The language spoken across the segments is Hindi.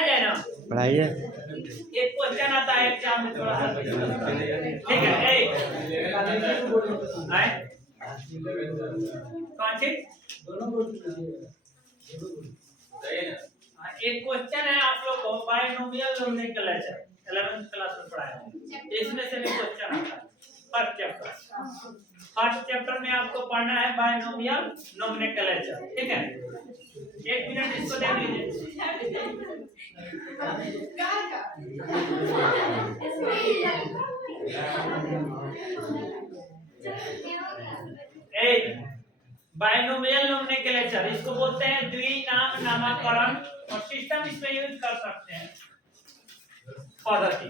पढ़ाया जाए ना? पढ़ाइए। एक क्वेश्चन आता है एग्जाम में थोड़ा सा, ठीक है? कौन सी? एक क्वेश्चन है आप लोग को बायनोमियल नोमेनक्लेचर 11th क्लास में पढ़ाया है, इसमें से भी क्वेश्चन आता है। फर्स्ट चैप्टर में आपको पढ़ना है बायनोमियल नोमेनक्लेचर, ठीक है? एक मिनट इसको देख लीजिए। एक बायनोमियल नोमेनक्लेचर इसको बोलते हैं द्विनाम नामकरण, और सिस्टम इसमें यूज कर सकते हैं पद्धति।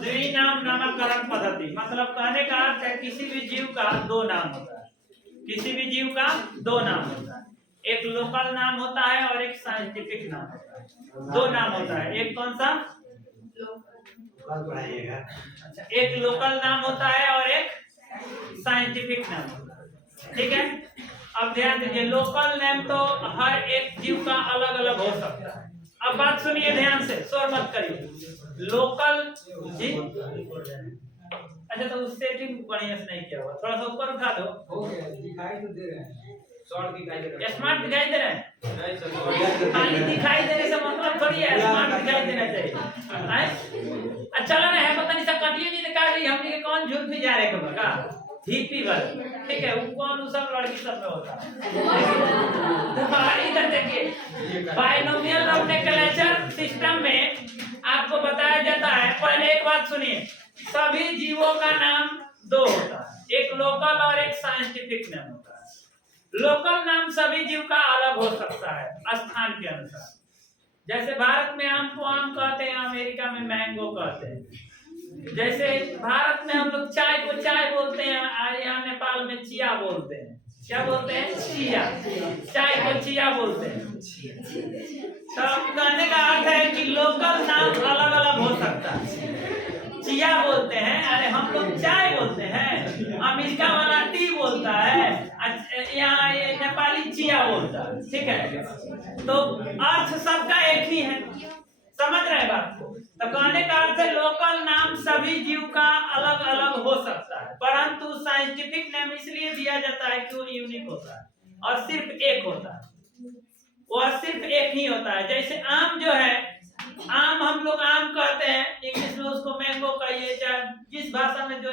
द्विनाम नामकरण पद्धति मतलब कहने का अर्थ है किसी भी जीव का दो नाम होता है, किसी भी जीव का दो नाम होता है। एक लोकल नाम होता है और एक साइंटिफिक नाम होता है। दो नाम होता है, एक कौन सा? अच्छा, एक लोकल नाम होता है और एक साइंटिफिक नाम होता है, ठीक है? अब ध्यान दीजिए, लोकल नेम तो हर एक जीव का अलग अलग हो सकता है। अब बात सुनिए ध्यान से, शोर मत करिए। लोकल जी, अच्छा तो उससे ठीक बढ़िया से नहीं किया हुआ, थोड़ा सा ऊपर उठा दो। दिखाई तो दे रहे हैं, शॉर्ट दिखाई दे रहा है, स्मार्ट दिखाई दे रहा है। खाली दिखाई देने से मतलब थोड़ी है स्मार्ट दिखाई देना चाहिए। चलो ना है पता नहीं सब कटिए जी दिखा रही हमने के कौन झूठ भी जा रहे को का धीपी वाले, ठीक है? वो कौन सब लड़की सब में होता है। इधर देखिए, बायनोमियल नोमेनक्लेचर सिस्टम में आपको बताया जाता है, पहले एक बात सुनिए, सभी जीवों का नाम दो होता है, एक लोकल और एक साइंटिफिक नाम होता है। लोकल नाम सभी जीव का अलग हो सकता है स्थान के अनुसार। जैसे भारत में आम को आम कहते हैं, अमेरिका में मैंगो कहते हैं। जैसे भारत में हम लोग चाय को चाय बोलते हैं, यहाँ नेपाल में चिया बोलते हैं। क्या बोलते हैं? चिया। चाय को चिया बोलते हैं। तो कहने का अर्थ है कि लोकल नाम अलग अलग हो सकता है। चिया बोलते हैं, अरे हम लोग चाय बोलते हैं, अमेरिका वाला टी बोलता है, यहाँ ये नेपाली चिया बोलता है, ठीक है? तो अर्थ सबका एक ही है, समझ रहे हैं बात को? तो कहने का अर्थ है लोकल नाम सभी जीव का अलग अलग हो सकता है, परंतु साइंटिफिक नाम इसलिए दिया जाता है कि वो यूनिक होता है और सिर्फ एक होता है, वो सिर्फ एक ही होता है। जैसे आम जो है, आम हम लोग आम कहते हैं, इंग्लिश में उसको मैंगो कहिए, चाहे जिस भाषा में जो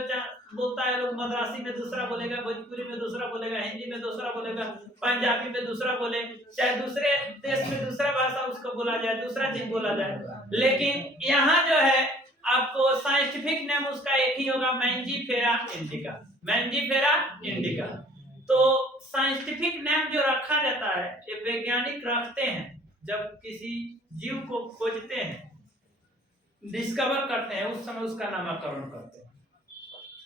बोलता है लोग, मद्रासी में दूसरा बोलेगा, भोजपुरी में दूसरा बोलेगा, हिंदी में दूसरा बोलेगा, पंजाबी में दूसरा बोले, चाहे दूसरे देश में दूसरा भाषा उसको बोला जाए, दूसरा चीज बोला जाए, लेकिन यहाँ जो है आपको साइंटिफिक नेम उसका एक ही होगा, मैंजीफेरा इंडिका। Mangifera indica. तो साइंटिफिक नेम जो रखा जाता है ये वैज्ञानिक रखते हैं जब किसी जीव को खोजते हैं, डिस्कवर करते हैं, उस समय उसका नामकरण करते हैं।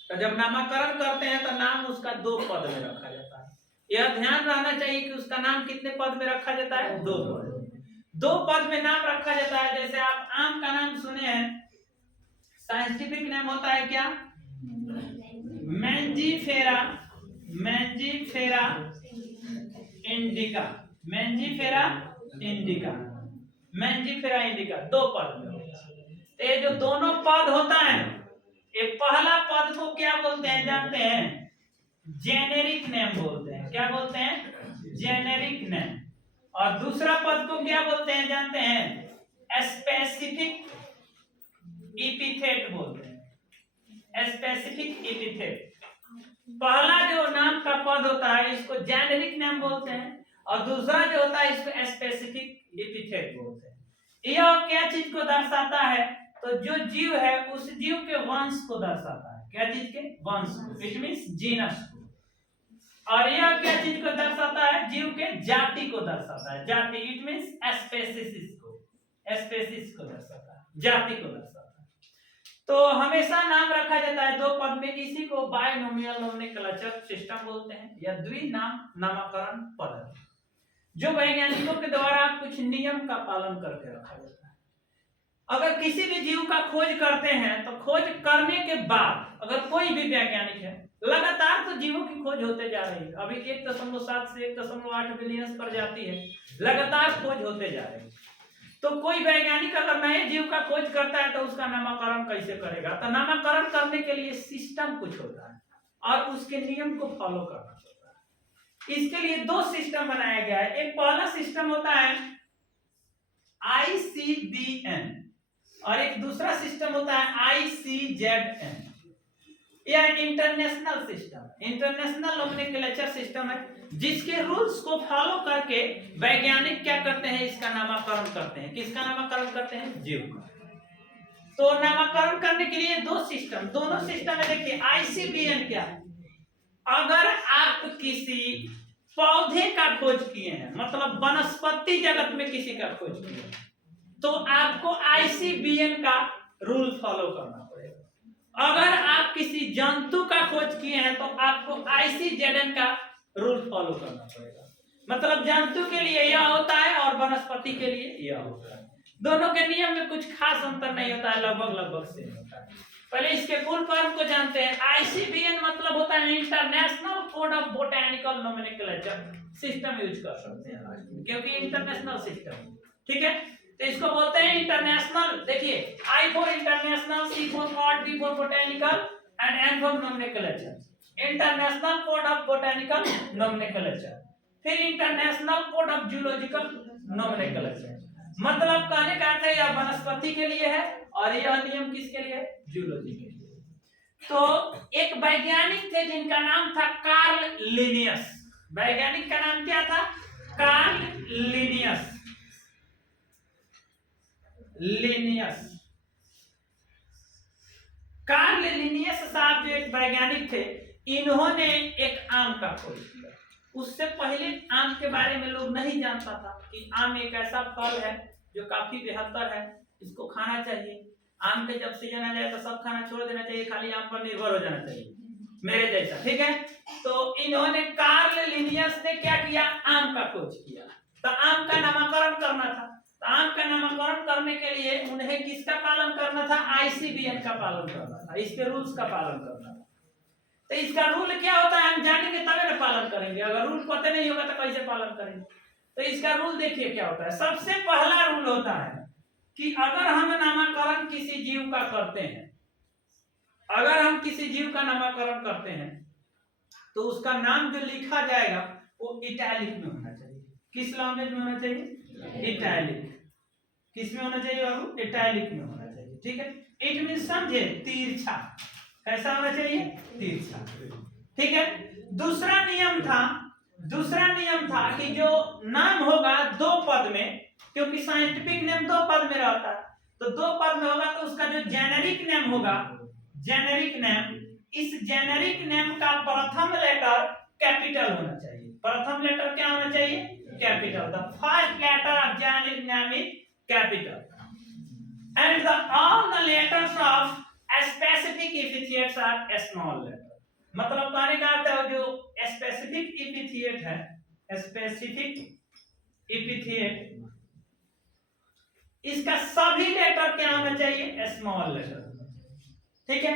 तो जब नामकरण करते हैं तो नाम उसका दो पद में रखा जाता है। यह ध्यान रहना चाहिए कि उसका नाम कितने पद में रखा जाता है? दो पद। दो पद में नाम रखा जाता है। जैसे आप आम का नाम सुने हैं, साइंटिफिक नेम होता है क्या? Mangifera, Mangifera indica, Mangifera indica, Mangifera indica, दो पद में होता है। ये जो दोनों पद होता है, एक पहला पद को क्या बोलते हैं जानते हैं? जेनेरिक नेम बोलते हैं। क्या बोलते हैं? Generic name. और दूसरा पद को क्या बोलते हैं जानते हैं? स्पेसिफिक एपिथेट बोलते हैं। Specific epithet. पहला जो नाम का पद होता है इसको जेनेरिक नेम बोलते हैं, और दूसरा जो होता है इसको स्पेसिफिक एपिथेट बोलते हैं। यह क्या चीज को दर्शाता है? तो जो जीव है उस जीव के वंश को दर्शाता है। क्या चीज के? वंश को, इट मींस जीनस को। और यह क्या चीज को दर्शाता है? जीव के जाति को दर्शाता है। जाति, इट मींस स्पेसीज को, स्पेसीज को दर्शाता है, जाति को दर्शाता है। तो हमेशा नाम रखा जाता है दो पद में। इसी को बायनोमियल नोमेनक्लेचर सिस्टम बोलते हैं या द्विनाम नामकरण पद्धति, जो वैज्ञानिकों के द्वारा कुछ नियम का पालन करके रखा जाता है। अगर किसी भी जीव का खोज करते हैं तो खोज करने के बाद अगर कोई भी वैज्ञानिक है, लगातार तो जीवों की खोज होते जा रही है। अभी 1.7 से 1.8 बिलियन प्रजाति है, लगातार खोज होते जा रही है। तो कोई वैज्ञानिक अगर नए जीव का खोज करता है तो उसका नामकरण कैसे करेगा? तो नामकरण करने के लिए सिस्टम कुछ होता है और उसके नियम को फॉलो करना होता है। इसके लिए दो सिस्टम बनाया गया है। एक पहला सिस्टम होता है ICBN और एक दूसरा सिस्टम होता है ICZN। यह international system, international nomenclature system है, जिसके रूल्स को फॉलो करके वैज्ञानिक क्या करते हैं? इसका नामकरण करते हैं। किसका नामकरण करते हैं? जीव का। तो नामकरण करने के लिए दो सिस्टम, दोनों सिस्टम में देखिए ICBN क्या है? अगर आप किसी पौधे का खोज किए हैं, मतलब वनस्पति जगत में किसी का खोज किए हैं, तो आपको ICBN का रूल फॉलो करना पड़ेगा। अगर आप किसी जंतु का खोज किए हैं तो आपको ICZN का रूल फॉलो करना पड़ेगा। मतलब जंतु के लिए यह होता है और वनस्पति के लिए यह होता है। दोनों के नियम में कुछ खास अंतर नहीं होता है, लगभग सेम होता है। पहले इसके फुल फॉर्म को जानते हैं। ICBN मतलब होता है international code of botanical nomenclature system, use कर सकते हैं क्योंकि इंटरनेशनल सिस्टम, ठीक है। तो इसको बोलते हैं इंटरनेशनल। देखिए I for international, C for code, B for botanical and N for nomenclature. International code of botanical nomenclature. फिर international code of zoological nomenclature. मतलब कहने का अर्थ है यह वनस्पति के लिए है और यह नियम किसके लिए है? जूलॉजी के लिए। तो एक वैज्ञानिक थे जिनका नाम था कार्ल लिनियस। वैज्ञानिक का नाम क्या था? Karl Linnaeus. कार्ल लिनियस साहब जो एक वैज्ञानिक थे, इन्होंने एक आम का खोज किया। उससे पहले आम के बारे में लोग नहीं जानता था कि आम एक ऐसा फल है जो काफी बेहतर है, इसको खाना चाहिए। आम के जब सीजन आ जाए तो सब खाना छोड़ देना चाहिए, खाली आम पर निर्भर हो जाना चाहिए, मेरे जैसा, ठीक है। तो इन्होंने कार्ल लिनियस ने क्या किया? आम का खोज किया। तो आम का नामकरण करना था। तो आम का नामकरण करने के लिए उन्हें किसका पालन करना था? ICBN का पालन करना था, इसके रूल्स का पालन करना था। तो इसका रूल क्या होता है हम जानेंगे तभी ना पालन करेंगे। अगर रूल पता नहीं होगा तो कैसे पालन करेंगे? तो इसका रूल देखिए क्या होता है। सबसे पहला रूल होता है कि अगर हम नामकरण किसी जीव का करते हैं, अगर हम किसी जीव का नामकरण करते हैं तो उसका नाम जो लिखा जाएगा वो इटैलिक में होना चाहिए। किस लैंग्वेज में होना चाहिए? इटैलिक। किस में होना चाहिए बाबू? इटैलिक में होना चाहिए, ठीक है। इट मीन समझे? तिरछा। कैसा होना चाहिए? तिरछा, ठीक है। दूसरा नियम था कि जो नाम होगा दो पद में, क्योंकि साइंटिफिक नेम दो पद में रहता है, तो दो पद में होगा तो उसका जो जेनेरिक नेम होगा, जेनेरिक नेम, इस जेनेरिक नेम का प्रथम लेटर कैपिटल होना चाहिए। प्रथम लेटर क्या होना चाहिए? Capital. The first letter of generic name is capital and all the letters of specific epithets are small letter। मतलब कहने का अर्थ है जो स्पेसिफिक एपिथेट है, स्पेसिफिक एपिथेट, इसका सभी लेटर क्या होना चाहिए? स्मॉल लेटर, ठीक है।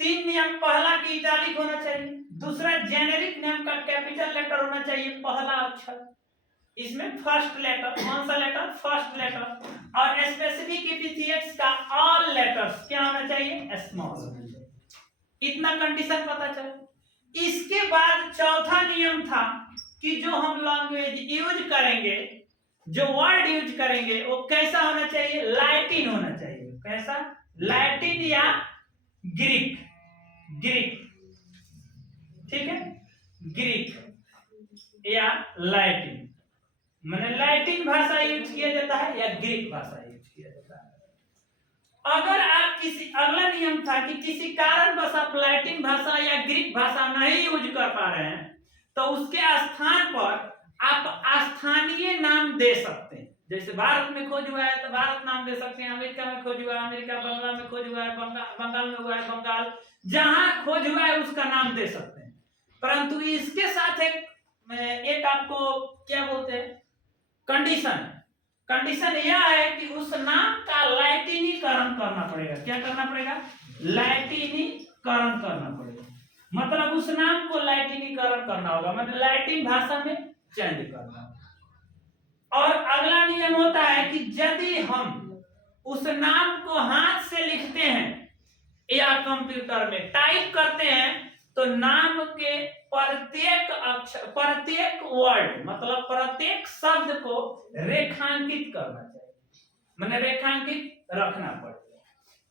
तीन नियम, पहला की इटैलिक होना चाहिए, दूसरा जेनेरिक नेम का कैपिटल लेटर होना चाहिए, पहला अक्षर, इसमें फर्स्ट लेटर, कौन सा लेटर? फर्स्ट लेटर, और स्पेसिफिक एपिथेट्स का ऑल लेटर्स क्या होना चाहिए? स्मॉल। इतना कंडीशन पता चला। इसके बाद चौथा नियम था कि जो हम लैंग्वेज यूज करेंगे, जो वर्ड यूज करेंगे वो कैसा होना चाहिए? लैटिन होना चाहिए। कैसा? लैटिन या ग्रीक, ग्रीक, ठीक है, ग्रीक या लैटिन, माने लैटिन भाषा यूज किया जाता है या ग्रीक भाषा यूज किया जाता है। अगर आप किसी, अगला नियम था कि किसी कारणवश आप लैटिन भाषा या ग्रीक भाषा नहीं यूज कर पा रहे हैं तो उसके स्थान पर आप स्थानीय नाम दे सकते हैं। जैसे भारत में खोज हुआ है तो भारत नाम दे सकते हैं, अमेरिका में खोज हुआ है अमेरिका, बंगाल में खोज हुआ है बंगाल में हुआ है बंगाल, जहां खोज हुआ है उसका नाम दे सकते हैं। परंतु इसके साथ एक आपको क्या बोलते हैं? कंडीशन। कंडीशन यह है कि उस नाम का लैटिनीकरण करना पड़ेगा। क्या करना पड़ेगा? लैटिनीकरण करना पड़ेगा। मतलब उस नाम को लैटिनीकरण करना होगा, मतलब लैटिन भाषा में चेंज करना। और अगला नियम होता है कि यदि हम उस नाम को हाथ से लिखते हैं या कंप्यूटर में टाइप करते हैं तो नाम के प्रत्येक अक्षर, प्रत्येक वर्ड मतलब प्रत्येक शब्द को रेखांकित करना चाहिए, माने रेखांकित रखना पड़ेगा।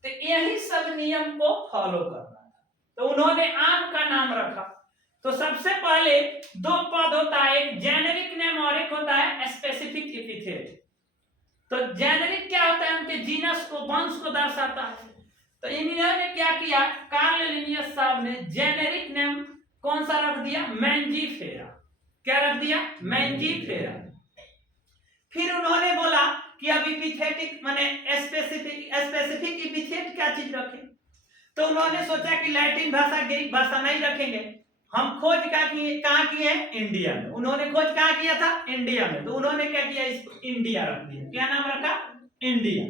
तो यही सब नियम को फॉलो करना है। तो उन्होंने आम का नाम रखा। तो सबसे पहले दो पद होता है, एक जेनेरिक नेम और एक होता है स्पेसिफिक एपिथेट। तो जेनेरिक क्या होता है, उनके जीनस को, वंश को दर्शाता है। तो इन्होंने क्या किया, कार्ल लिनियस साहब ने जेनेरिक नेम कौन सा रख दिया, मैंजीफेरा। क्या रख दिया, मैंजीफेरा। फिर उन्होंने बोला कि अब इपिथेटिक माने स्पेसिफिक एपिथेट क्या चीज रखें। तो उन्होंने सोचा कि लैटिन भाषा, ग्रीक भाषा नहीं रखेंगे, हम खोज कहाँ की है, इंडिया में। उन्होंने खोज कहाँ किया था, इंडिया में। तो उन्होंने क्या किया, इसको इंडिया रख दिया। क्या नाम रखा, इंडिया।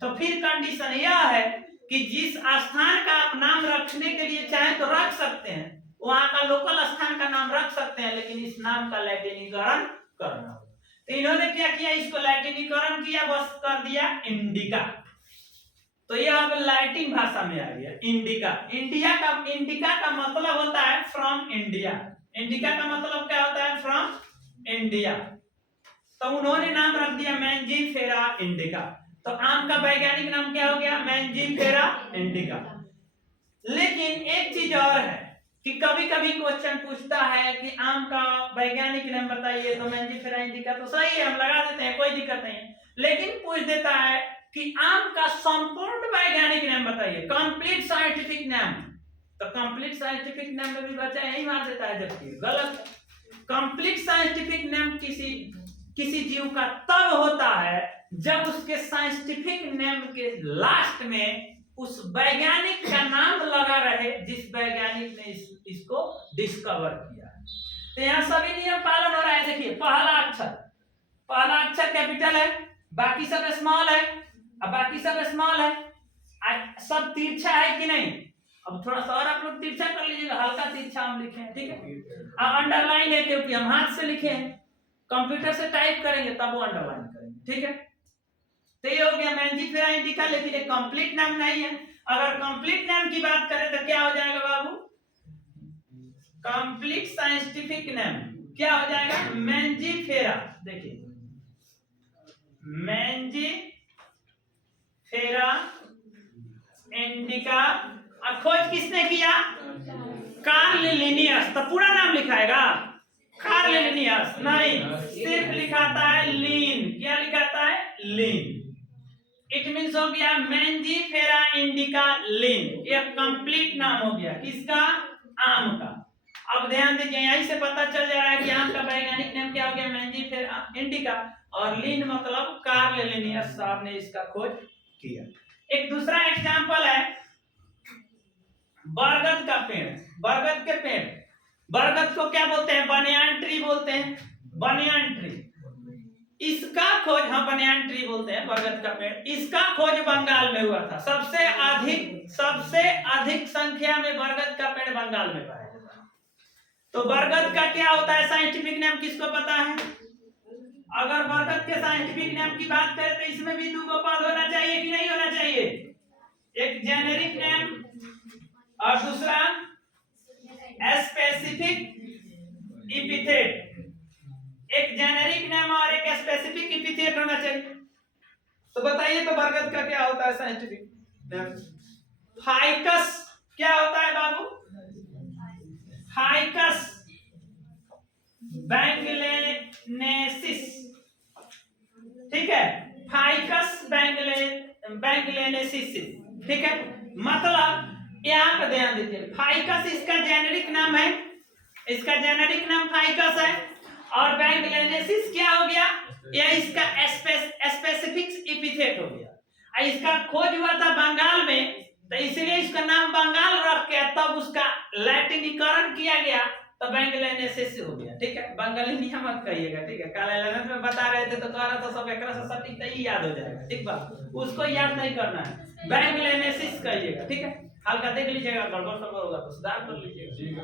तो फिर कंडीशन यह है कि जिस स्थान का आप नाम रखने के लिए चाहें तो रख सकते हैं, वहां का लोकल स्थान का नाम रख सकते हैं, लेकिन इस नाम का लैटिनीकरण करना होगा। तो इन्होंने क्या किया, इसको लैटिनीकरण किया, बस कर दिया इंडिका। तो यह अब लैटिन भाषा में आ गया इंडिका। इंडिका का मतलब होता है फ्रॉम इंडिया। इंडिका का मतलब क्या होता है, फ्रॉम इंडिया। तो उन्होंने नाम रख दिया मैंजीफेरा इंडिका। तो आम का वैज्ञानिक नाम क्या हो गया, मैंजीफेरा इंडिका। लेकिन एक चीज और है कि कभी कभी क्वेश्चन पूछता है कि आम का वैज्ञानिक नाम बताइए, तो मैंजीफेरा इंडिका तो सही है, हम लगा देते हैं, कोई दिक्कत नहीं है। लेकिन पूछ देता है कि आम का संपूर्ण वैज्ञानिक नाम बताइए, कंप्लीट साइंटिफिक नाम। तो कंप्लीट साइंटिफिक नाम में भी बच्चा यही मार देता है, जबकि गलत। कंप्लीट साइंटिफिक नाम किसी जीव का तब होता है जब उसके साइंटिफिक नेम के लास्ट में उस वैज्ञानिक का नाम लगा रहे जिस वैज्ञानिक ने इसको डिस्कवर किया। तो यहाँ सभी नियम पालन हो रहा है। देखिए, पहला अक्षर कैपिटल है, बाकी सब स्मॉल है, अब बाकी सब स्मॉल है, सब तिरछा है कि नहीं। अब थोड़ा सा और आप लोग तिरछा कर लीजिएगा, हल्का तिरछा हम लिखे हैं, ठीक है। अब अंडरलाइन है क्योंकि हम हाथ से लिखे हैं, कंप्यूटर से टाइप करेंगे तब वो अंडरलाइन करेंगे, ठीक है। तो ये हो गया मैंजीफेरा इंडिका, लेकिन एक कंप्लीट नाम नहीं है। अगर कंप्लीट नाम की बात करें तो क्या हो जाएगा बाबू, कंप्लीट साइंटिफिक नाम क्या हो जाएगा, मैंजीफेरा। देखिए, मैंजीफेरा इंडिका। खोज किसने किया, कार्ल लिनियस। तो पूरा नाम लिखाएगा कार्ल लिनियस नहीं, सिर्फ लिखाता है लीन। क्या लिखाता है, लीन। इट मींस हो गया मैंजीफेरा इंडिका लीन। ये कंप्लीट नाम हो गया किसका, आम का। अब ध्यान दीजिए, यहीं से पता चल जा रहा है कि आम का वैज्ञानिक नाम क्या हो गया, मैंजीफेरा इंडिका। और लीन मतलब कार्ल लिनियस साहब ने इसका खोज किया। एक दूसरा एग्जांपल है बरगद का पेड़। बरगद के पेड़, बरगद को क्या बोलते हैं, बनियान ट्री बोलते हैं, बनियान ट्री। इसका खोज, हाँ बनियान ट्री बोलते हैं बरगद का पेड़। इसका खोज बंगाल में हुआ था। सबसे अधिक संख्या में बरगद का पेड़ बंगाल में पाया जाता है। तो बरगद का क्या होता है साइंटिफिक नेम, किसको पता है। अगर बरगद के साइंटिफिक नेम की बात करें तो इसमें भी दो पद होना चाहिए कि नहीं होना चाहिए, एक जेनेरिक नेम और दूसरा स्पेसिफिक एपिथेट। एक जेनेरिक नेम और एक स्पेसिफिक एपिथेट होना चाहिए। तो बताइए, तो बरगद का क्या होता है साइंटिफिक नेम, फाइकस। क्या होता है बाबू, फाइकस बैंगलेनेसिस, ठीक है, फाइकस बैंगलेनेसिस, ठीक है। मतलब यहाँ पे ध्यान दीजिए, फाइकस इसका जेनेरिक नाम है, इसका जेनेरिक नाम फाइकस है। और बैंगलेनेसिस क्या हो गया, या इसका स्पेसिफिक एपिथेट हो गया। इसका खोज हुआ था बंगाल में, तो इसलिए इसका नाम बंगाल रख के तब उसका लैटिनीकरण किया गया, तो बैंगलेनेसिस हो गया, ठीक है। बंगाली मत कहिएगा, ठीक है। कल 11th में बता रहे थे तो कह रहा था सब एकरा से सटीक ही याद हो जाएगा, ठीक बा, उसको याद नहीं करना है, बैंगलेनेसिस कहिएगा, ठीक है। हल्का देख लीजिएगा, गड़बड़ सड़बड़ होगा तो सुधार कर लीजिएगा।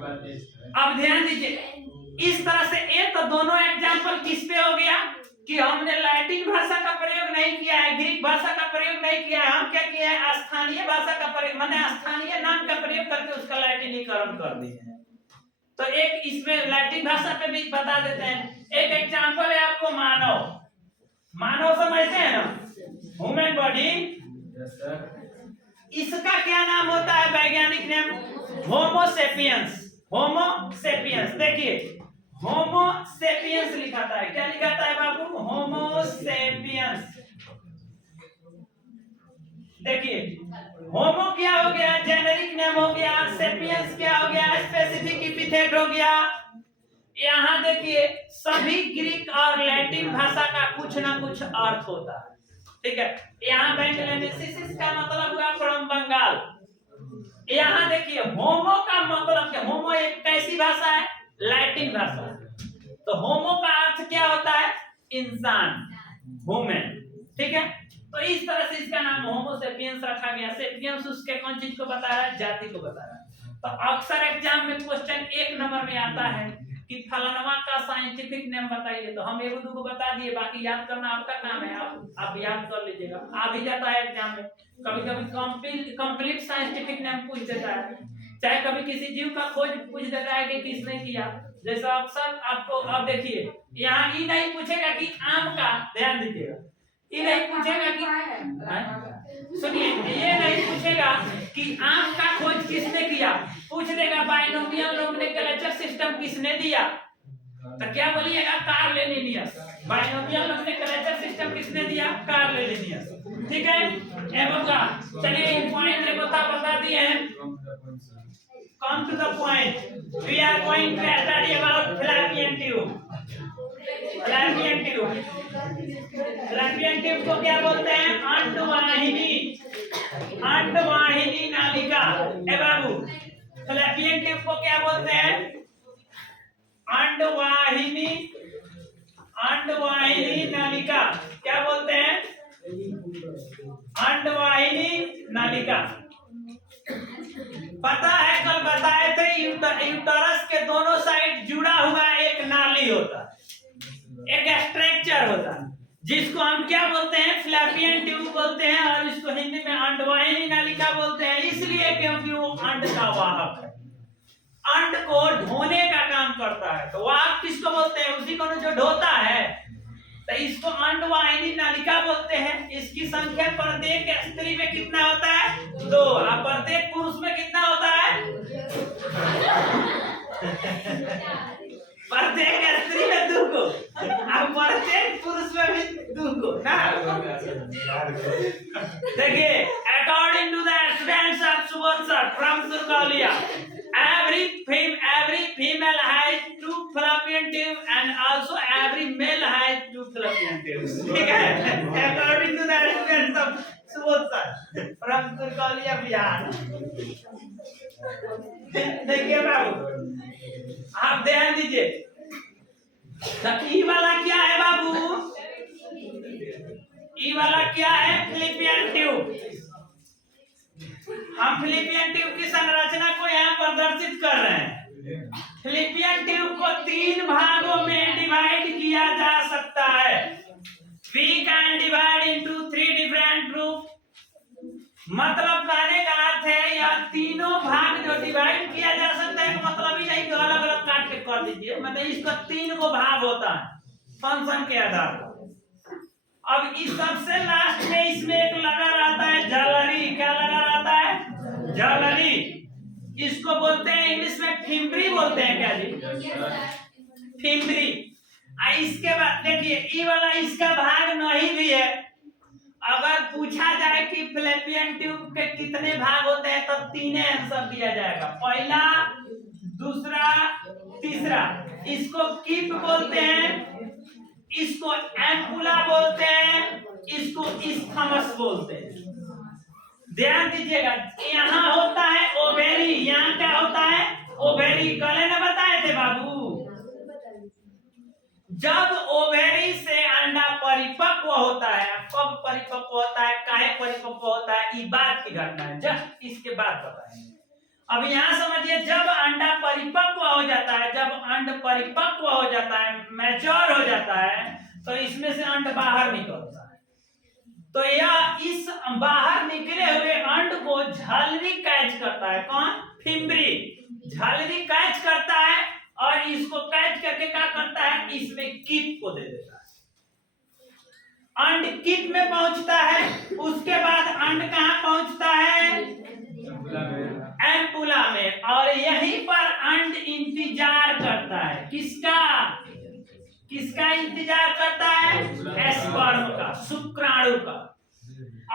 अब ध्यान दीजिए, इस तरह से ये तो दोनों एग्जांपल किस पे हो गया, कि हमने लैटिन भाषा का प्रयोग नहीं किया है, ग्रीक भाषा का प्रयोग नहीं किया है, हम क्या किया है, स्थानीय भाषा का प्रयोग, माने स्थानीय नाम का प्रयोग करके उसका लैटिनीकरण कर दिए हैं। तो एक इसमें लैटिन भाषा पे भी बता देते हैं। एक एग्जांपल है आपको मानव, मानव समझते हैं ना, ह्यूमन बॉडी, इसका क्या नाम होता है वैज्ञानिक नाम, होमो सेपियंस। होमो सेपियंस, देखिए होमो सेपियंस लिखाता है, क्या लिखाता है बाबू, होमो सेपियंस। देखिए होमो क्या हो गया, जेनेरिक नेम हो गया, सेपियंस क्या हो गया, स्पेसिफिक एपिथेट हो गया। यहाँ देखिए सभी ग्रीक और लैटिन भाषा का कुछ ना कुछ अर्थ होता है, ठीक है। यहाँ बैंगलेनेसिस का मतलब हुआ फ्रॉम बंगाल। यहाँ देखिए होमो का मतलब क्या, होमो एक कैसी भाषा है, लैटिन भाषा। तो होमो का अर्थ क्या होता है, इंसान, ह्यूमन, ठीक है। तो इस तरह से इसका नाम होमो सेपियंस रखा गया। सेपियंस उसके कौन चीज को बता रहा है, जाति को बता रहा है। तो अक्सर एग्जाम में क्वेश्चन 1 नंबर में आता है कि फलाना का साइंटिफिक नेम बताइए, तो हम एगो दूगो बता दिए, बाकी याद करना आपका काम है, आप याद कर लीजिएगा। आ भी जाता है एग्जाम में, कभी कभी कंप्लीट साइंटिफिक नेम पूछ देता है, चाहे कभी किसी जीव का खोज पूछ देता है कि किसने किया। जैसा अक्सर आपको, अब देखिए यहाँ ये नहीं पूछेगा कि आम का, ध्यान दीजिएगा, ये नहीं पूछेगा कि, सुनिए, ये नहीं पूछेगा कि आम का खोज किसने किया, पूछ देगा बाइनोमियल नोमेनक्लेचर सिस्टम किसने दिया, तो क्या बोलिएगा, Karl Linnaeus. Binomial nomenclature system किसने दिया, कार्ल लिनियस, ठीक है। एवं चलिए पॉइंट बता दिए हैं। Come to the point. We are going to study about fallopian tube. fallopian tube. fallopian tube को क्या बोलते हैं, अंडवाहिनी, अंडवाहिनी नालिका। ए बाबू, fallopian tube को क्या बोलते हैं, अंडवाहिनी, अंडवाहिनी नालिका। क्या बोलते हैं, अंडवाहिनी नालिका। पता है कल बताए थे, यूटरस के दोनों साइड जुड़ा हुआ एक नाली होता है, एक स्ट्रक्चर होता है, जिसको हम क्या बोलते हैं, फैलोपियन ट्यूब बोलते हैं, और इसको हिंदी में अंडवाहिनी नालिका बोलते हैं। इसलिए क्योंकि वो अंड का वाहक है, अंड को ढोने का काम करता है। तो वाहक किसको बोलते हैं, उसी को जो ढोता है, तो इसको अंडवाहिनी नालिका बोलते हैं। इसकी संख्या प्रत्येक स्त्री में कितना होता है, 2, और प्रत्येक पुरुष में कितना होता है, प्रत्येक स्त्री में 2 को, और प्रत्येक पुरुष में भी 2 को ना। देखिए according to the students of Subodh from Turkaulia, every female has 2 fallopian tubes and also every male has 2 fallopian tubes, ठीक है, according to the students of Subodh from Turkaulia Bihar. देखिए बाबू, आप ध्यान दीजिए, ई वाला क्या है बाबू, ई वाला क्या है, fallopian tube। हम fallopian ट्यूब की संरचना को यहाँ प्रदर्शित कर रहे हैं। fallopian ट्यूब को 3 भागों में डिवाइड किया जा सकता है। We can divide into 3 different groups। मतलब कहने का अर्थ है यह तीनों भाग जो डिवाइड किया जा सकता है, मतलब ही नहीं कि अलग अलग काट के कर दीजिए, मतलब इसका 3 को भाग होता है फंक्शन के आधार पर। अब इस सबसे लास्ट में इसमें एक लगा रहता है जलरी, क्या लगा रहता है, जलरी। इसको बोलते हैं इंग्लिश में फिम्बरी बोलते हैं, क्या जी, फिम्बरी। इसके बाद देखिए ई वाला इसका भाग नहीं भी है। अगर पूछा जाए कि fallopian ट्यूब के कितने भाग होते हैं, तब 3 आंसर दिया जाएगा, पहला, दूसरा, तीसरा। इसको कीप बोलते हैं, इसको एम्पुला बोलते हैं, इसको इस्थमस बोलते हैं। ध्यान दीजिएगा, यहाँ होता है ओवेरी, यहाँ क्या होता है, ओवेरी। कल ना बताए थे बाबू, जब ओवेरी से अंडा परिपक्व होता है, कब परिपक्व होता है, काहे परिपक्व होता है, ये बात की घटना है, जस्ट इसके बाद बताएंगे। अब यहाँ समझिए, जब अंडा परिपक्व हो जाता है, जब अंड परिपक्व हो जाता है, मैच्योर हो जाता है, तो इसमें से अंड बाहर निकलता है। तो यह इस बाहर निकले हुए अंड को झालरी कैच करता है। कौन? फिम्बरी झालरी कैच करता है और इसको कैच करके क्या करता है, इसमें कीप को दे देता है। अंड कीप में पहुंचता है। उसके बाद अंड कहां पहुंचता है? एम्पुला में। और यहीं पर अंड इंतजार करता है। किसका? किसका इंतजार करता है? स्पर्म का, शुक्राणु का।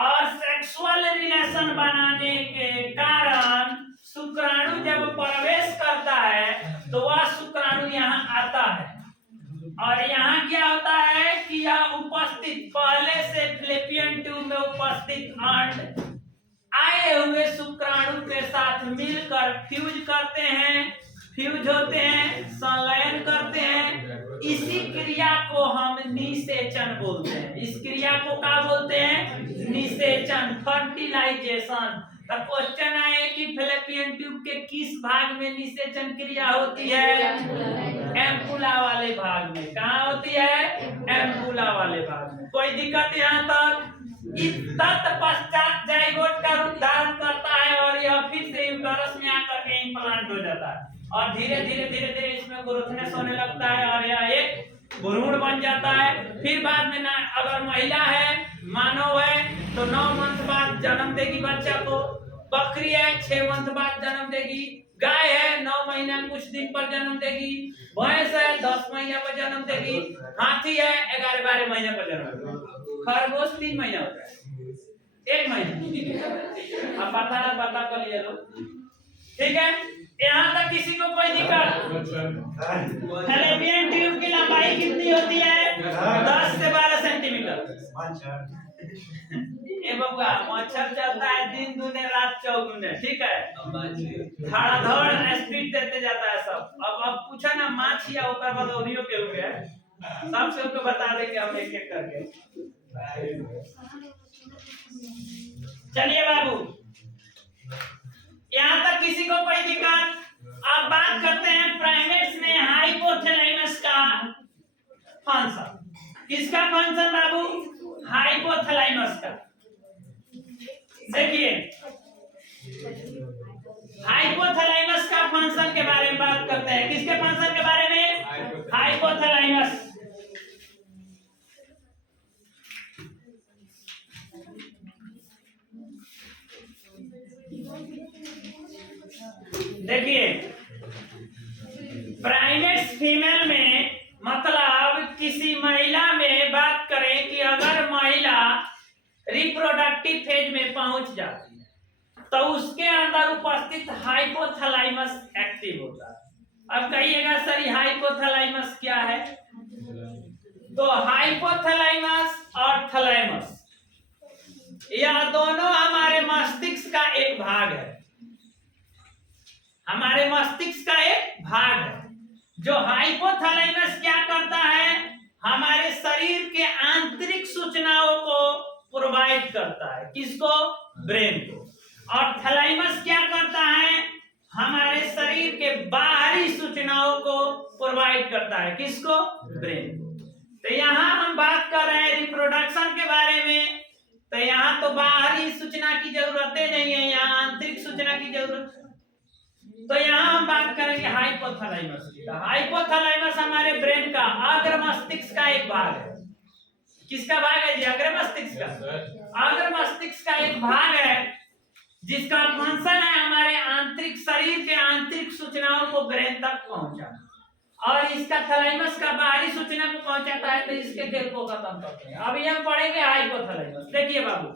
और सेक्सुअल रिलेशन बनाने के कारण शुक्राणु जब प्रवेश करता है तो वह शुक्राणु यहाँ आता है। और यहाँ क्या होता है कि यह उपस्थित पहले से फ्लैपियन ट्यूब में उपस्थित अंड आए हुए शुक्राणु के साथ मिलकर फ्यूज करते हैं, फ्यूज होते हैं, संलयन करते हैं। इसी क्रिया को हम निषेचन बोलते हैं। इस क्रिया को क्या बोलते हैं? निषेचन, फर्टिलाइजेशन। तो क्वेश्चन आए कि फैलोपियन ट्यूब के किस भाग में निषेचन क्रिया होती है? एम्पुला वाले भाग में। कहाँ होती है? एम्पुला वाले भाग में। कोई दिक्कत यहाँ तक? तत्पश्चात जाइगोट का रूप धारण करता है और यह फिर से यूटेरस में आकर के इम्प्लांट हो जाता है और धीरे धीरे इसमें ग्रोथनेस होने लगता है और यह एक भ्रूण बन जाता है। फिर बाद में ना, अगर महिला है, मानव है, तो 9 मंथ बाद जन्म देगी बच्चा को। बकरी है 6 मंथ बाद जन्म देगी। गाय है 9 महीना कुछ दिन पर जन्म देगी। भैंस है 10 महीने पर जन्म देगी। हाथी है 11-12 महीने पर जन्म देगी। खरगोश 3 महीना होता है, 1 महीना। अब पता कर लिया लोग, ठीक है? यहाँ तक किसी को कोई दिक्कत? फैलोपियन ट्यूब की लंबाई कितनी होती है? 10 से 12 सेंटीमीटर। ये बबुआ मच्छर चलता है दिन दुने रात चौगुने, ठीक है? धड़ाधड़ स्पीड देते जाता है सब। अब पूछा ना माछिया ऊपर बदौरियों के हुए सबसे उनको बता देंगे हम एक एक करके। चलिए बाबू, यहाँ तक किसी को कोई दिक्कत? अब बात करते हैं प्राइमेट्स में हाइपोथैलेमस का फंक्शन। किसका फंक्शन बाबू? हाइपोथैलेमस का। देखिए हाइपोथैलेमस का फंक्शन के बारे में बात करते हैं। किसके फंक्शन के बारे में? हाइपोथैलेमस। देखिए प्राइमेट्स फीमेल में, मतलब किसी महिला में बात करें कि अगर महिला रिप्रोडक्टिव फेज में पहुंच जाती है तो उसके अंदर उपस्थित हाइपोथैलेमस एक्टिव होता है। अब कहिएगा सर हाइपोथैलेमस क्या है? तो हाइपोथैलेमस और थैलेमस यह दोनों हमारे मस्तिष्क का एक भाग है। हमारे मस्तिष्क का एक भाग है। जो हाइपोथैलेमस क्या करता है? हमारे शरीर के आंतरिक सूचनाओं को प्रोवाइड करता है। किसको? ब्रेन को। और थैलेमस क्या करता है? हमारे शरीर के बाहरी सूचनाओं को प्रोवाइड करता है। किसको? ब्रेन को। तो यहाँ हम बात कर रहे हैं रिप्रोडक्शन के बारे में। तो यहाँ तो बाहरी सूचना की जरूरतें नहीं है, यहाँ आंतरिक सूचना की जरूरत है। तो यहाँ हम बात करेंगे हाइपोथैलेमस की। हाइपोथैलेमस हमारे ब्रेन का अग्र मस्तिष्क का एक भाग है। किसका भाग है जी? अग्र मस्तिष्क का। अग्र मस्तिष्क का एक भाग है जिसका फंक्शन है हमारे आंतरिक शरीर के आंतरिक सूचनाओं को ब्रेन तक पहुंचाना। और इसका थैलेमस का बाहरी सूचना को पहुंचाता है तो इसके खेल को खत्म करते हैं। अभी हम पढ़ेंगे हाइपोथैलेमस। देखिए बाबू,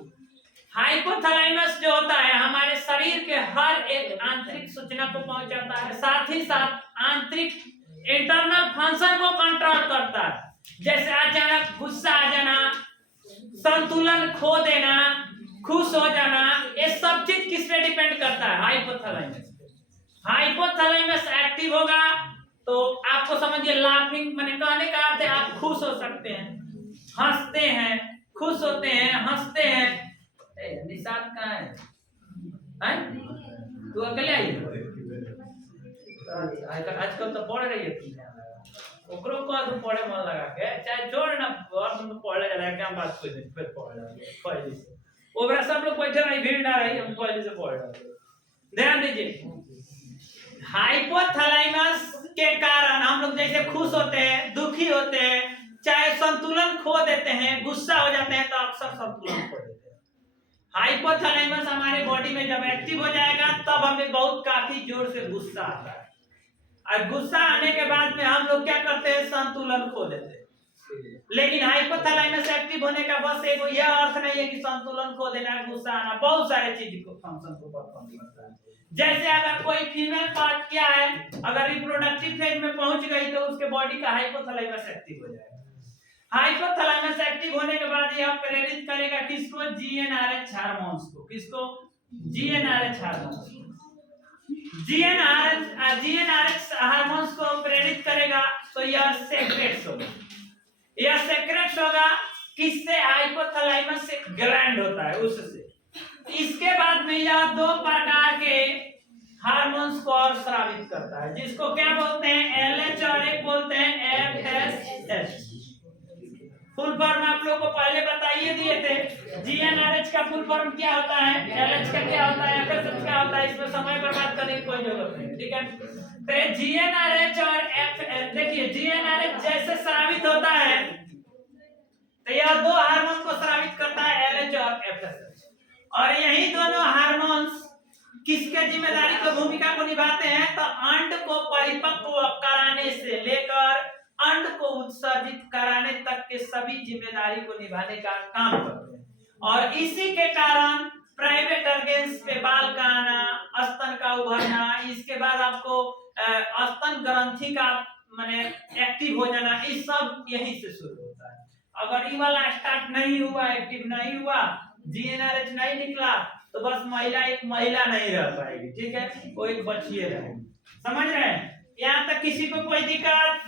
हाइपोथैलेमस जो होता है हमारे शरीर के हर एक आंतरिक सूचना को पहुंचाता है, साथ ही साथ आंतरिक इंटरनल फंक्शन को कंट्रोल करता है। जैसे अचानक गुस्सा आ जाना, संतुलन खो देना, खुश हो जाना, ये सब चीज किस पे डिपेंड करता है? हाइपोथैलेमस। हाइपोथैलेमस एक्टिव होगा तो आपको समझिए लाफिंग, मैंने कहने का अर्थ है आप खुश हो सकते हैं, हंसते हैं, खुश होते हैं, हंसते हैं। निशाद कहाँ है? तू अकेले आई? आजकल तो पढ़ रही है तुम। ओकरो को तू पढ़े मन लगा के चाहे जोड़ ना और तुम पढ़ले जाला एग्जाम पास कोई दिन फिर पढ़ ले पहले से ओकरा सब लोग बैठे रही भीड़ ना रही हम पहले से पढ़ रहे। ध्यान दीजिए, हाइपोथैलेमस के कारण हम लोग जैसे खुश होते हैं, दुखी होते हैं, चाहे संतुलन खो देते हैं, गुस्सा हो जाते हैं, तो अक्सर संतुलन खो देते हैं। हाइपोथैलेमस हमारे बॉडी में जब एक्टिव हो जाएगा तब हमें बहुत काफी जोर से गुस्सा आता है, और गुस्सा आने के बाद में हम लोग क्या करते हैं, संतुलन खो देते हैं। लेकिन हाइपोथैलेमस एक्टिव होने का बस एक यह अर्थ नहीं है कि संतुलन खो देना, गुस्सा आना, बहुत सारे चीज को फंक्शन को परफॉर्म करता है। जैसे अगर कोई फीमेल पार्ट क्या है, अगर रिप्रोडक्टिव फेज में पहुंच गई तो उसके बॉडी का हाइपोथैलेमस एक्टिव हो जाएगा। हाइपोथैलेमस एक्टिव होने के बाद यह प्रेरित करेगा किसको, जीएनआरएच हार्मोन्स को। किसको, जीएनआरएच हार्मोन्स। जीएनआरएच हार्मोन्स को प्रेरित करेगा तो यह सेक्रेट्स होगा। यह सेक्रेट्स होगा किससे, हाइपोथैलेमस से ग्लैंड होता है उससे। इसके बाद में यह दो प्रकार के हार्मोन्स को और स्रावित करता है, जिसको क्या बोलते हैं, एलएच और एक बोलते हैं एफएसएच। फुल फॉर्म आप लोग को पहले बताइए दिए थे। जीएनआरएच का फुल फॉर्म क्या होता है, एलएच का क्या होता है, एफएसएच क्या होता है, इसमें समय बर्बाद करने की कोई जरूरत नहीं, ठीक है। तो जीएनआरएच और देखिए जीएनआरएच जैसे स्रावित होता है तो यह दो हार्मोन को स्रावित करता है, एलएच और एफएसएच। और यही दोनों हार्मोन्स किसके जिम्मेदारी को भूमिका को निभाते हैं, तो अंड को परिपक्व कराने से लेकर अंड को उत्सर्जित कराने तक के सभी जिम्मेदारी को निभाने का काम करते हैं। और इसी के कारण प्राइवेट ऑर्गन्स पे बाल का आना, स्तन का उभरना, इसके बाद आपको स्तन ग्रंथि का माने एक्टिव हो जाना, ये सब यहीं से शुरू होता है। अगर ये वाला स्टार्ट नहीं हुआ, एक्टिव नहीं हुआ, जीएनआरएच नहीं निकला, तो बस महिला एक महिला नहीं रह पाएगी, ठीक है, वो एक बच्ची रहेगी। समझ रहे हैं, यहाँ तक किसी को कोई दिक्कत?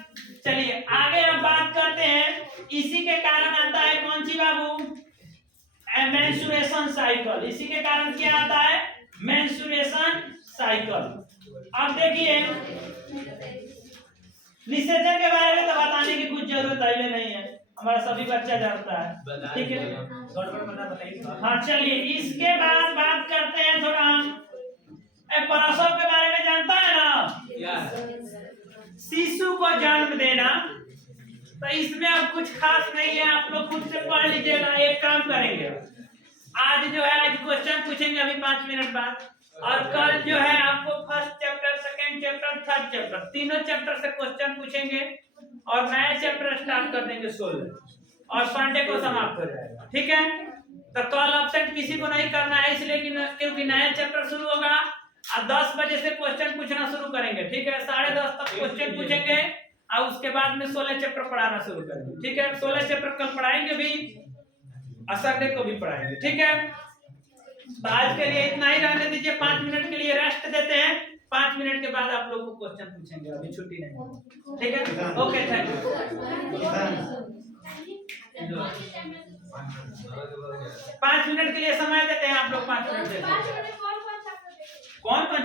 चलिए आगे हम बात करते हैं। इसी के कारण आता है कौन सी बाबू, मेंस्ट्रुएशन साइकिल। इसी के कारण क्या आता है, मेंस्ट्रुएशन साइकिल। अब देखिए निषेचन के बारे में तो बताने की कुछ जरूरत है नहीं है, हमारा सभी बच्चा जानता है, ठीक है। हाँ चलिए इसके बाद बात करते हैं थोड़ा हम प्रसव के बारे में। जानता है ना, शिशु को जन्म देना, तो इसमें अब कुछ खास नहीं है, आप लोग खुद से पढ़ लीजिएगा। एक काम करेंगे, आज जो है आज क्वेश्चन पूछेंगे अभी 5 मिनट बाद, और कल जो है आपको first chapter, second chapter, third chapter, तीनों चैप्टर से क्वेश्चन पूछेंगे और नया चैप्टर स्टार्ट कर देंगे 16, और संडे को समाप्त हो जाएगा, ठीक है। तो कल अपसेट किसी को नहीं करना है, इसलिए क्योंकि नया चैप्टर शुरू होगा। अब 10 बजे से क्वेश्चन पूछना शुरू करेंगे, ठीक है। 10:30 तक क्वेश्चन पूछेंगे और उसके बाद में 16 चैप्टर पढ़ाना शुरू करेंगे, ठीक है। 16 चैप्टर कल पढ़ाएंगे भी और संडे को भी पढ़ाएंगे, ठीक है। तो आज के लिए इतना ही रहने दीजिए, 5 मिनट के लिए रेस्ट देते हैं। 5 मिनट के बाद आप लोग को क्वेश्चन पूछेंगे, अभी छुट्टी नहीं, ठीक है। Okay thank you. 5 मिनट के लिए समय देते हैं आप लोग, 5 मिनट देते हैं। कौन कौन